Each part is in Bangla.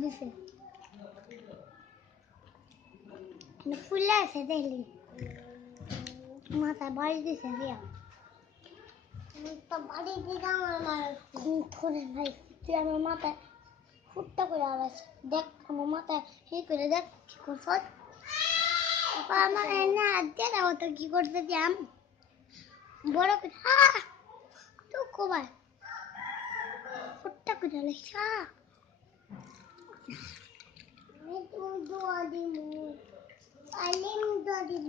দিছে ফুলে আছে দেখলি মাথা বাড়ি দিছে দিয়া তো বাড়ি দিয়ে আমার ধরে ভাই তুই আমার মাথায় ফুটটা করে আওয়াজ দেখ আমার মাথায় সেই করে দেখ কি করছ আমার না দেখ তো কি করতে যাম বড় করে তো কবার ফুটটা করে লেখা আমি তো দোয়া দিব আলিম দোয়া দিব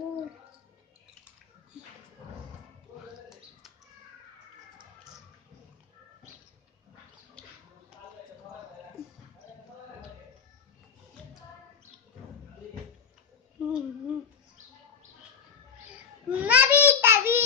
Maybe Tabi.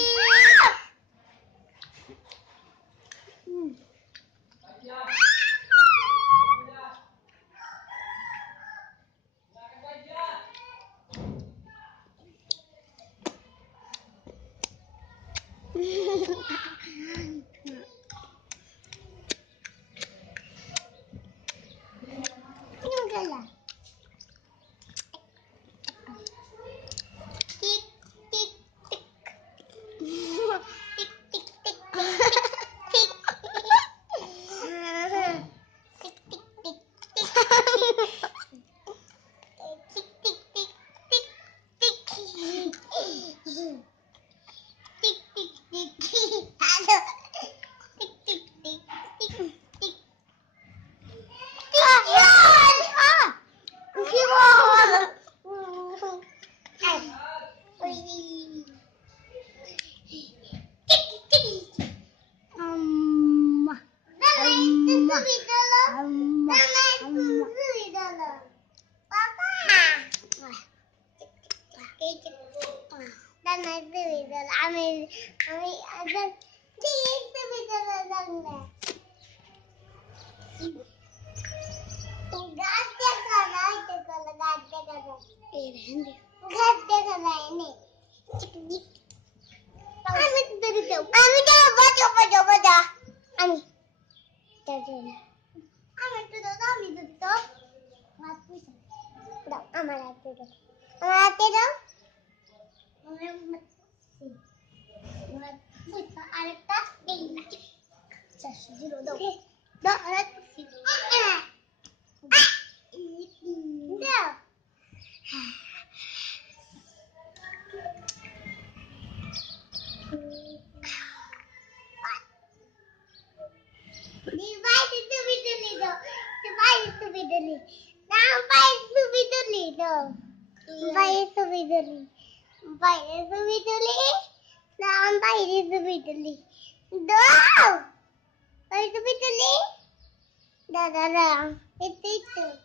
Da da da. Itu.